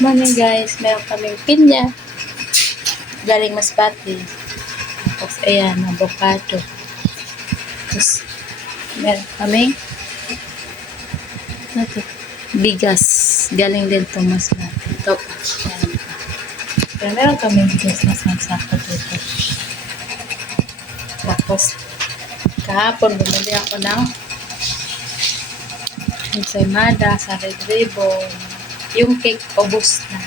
Morning guys, meron kaming pinya. Galing Masbate. Tapos ayan, avocado. Tapos meron kaming ano to? bigas. Galing din to Masbate. Ito pa. Ayan pa. Pero meron kaming bigas na sansako dito. Tapos kahapon bumili ako ng ensaymada sa Red Ribbon. Yung cake, ubos na.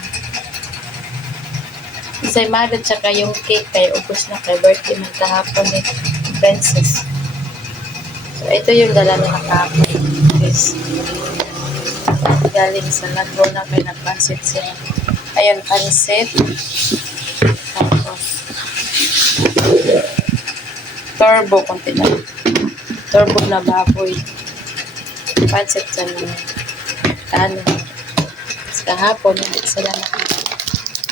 Ensaymada tsaka yung cake kay ubos na kay birthday man kahapon ni Princess. So, ito yung dala nila kahapon. Guys. Galing sa Laguna kay nagpansit sila. Ayun, pansit. Tapos, turbo, konti na. Turbo na baboy. Pansit sa mga kanin. Kahapon, hindi sila na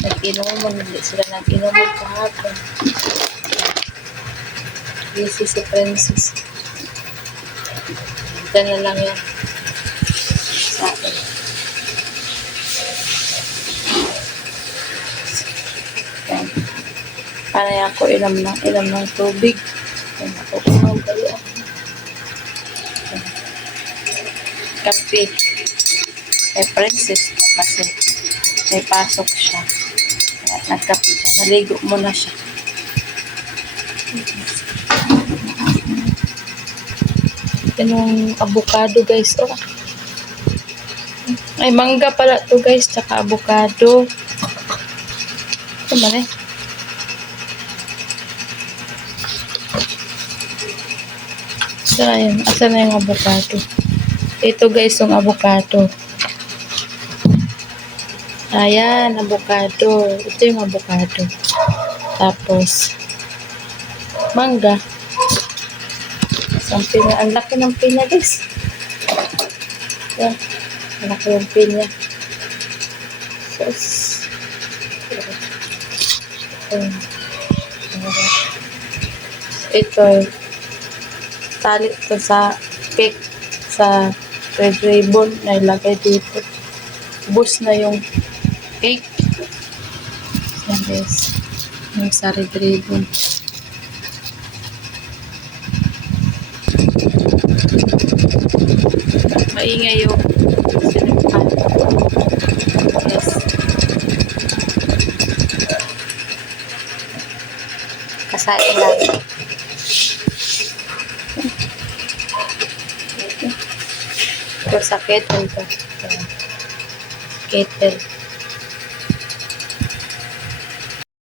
nag-inuman, hindi sila nag-inuman kahapon. Busy si Princess. Na lang yan. Sa akin. Yan. Para yan ako ilam ng ilam ng tubig. Yan ako umaw kayo. Kape. Kay Princess pa kasi may pasok siya. Kaya nagkape siya. Naligo muna siya. Yung avocado guys. Oh. Ay, mangga pala to guys. Tsaka avocado. Ito man eh. Saan? Asan na yung avocado? Ito guys, yung avocado. Ayan, avocado. Ito yung avocado. Tapos, mangga. Ang pinya. Ang laki ng pinya, guys. Yan. Ang laki ng pinya. Ayan. Ito. Tali ito sa cake sa red ribbon na ilagay dito. Bus na yung cake. Yan guys. Yung sa red ribbon. Maingay yung sinimpan. Yes. Kasain lang. Ito sa kettle. Ayan. Kettle.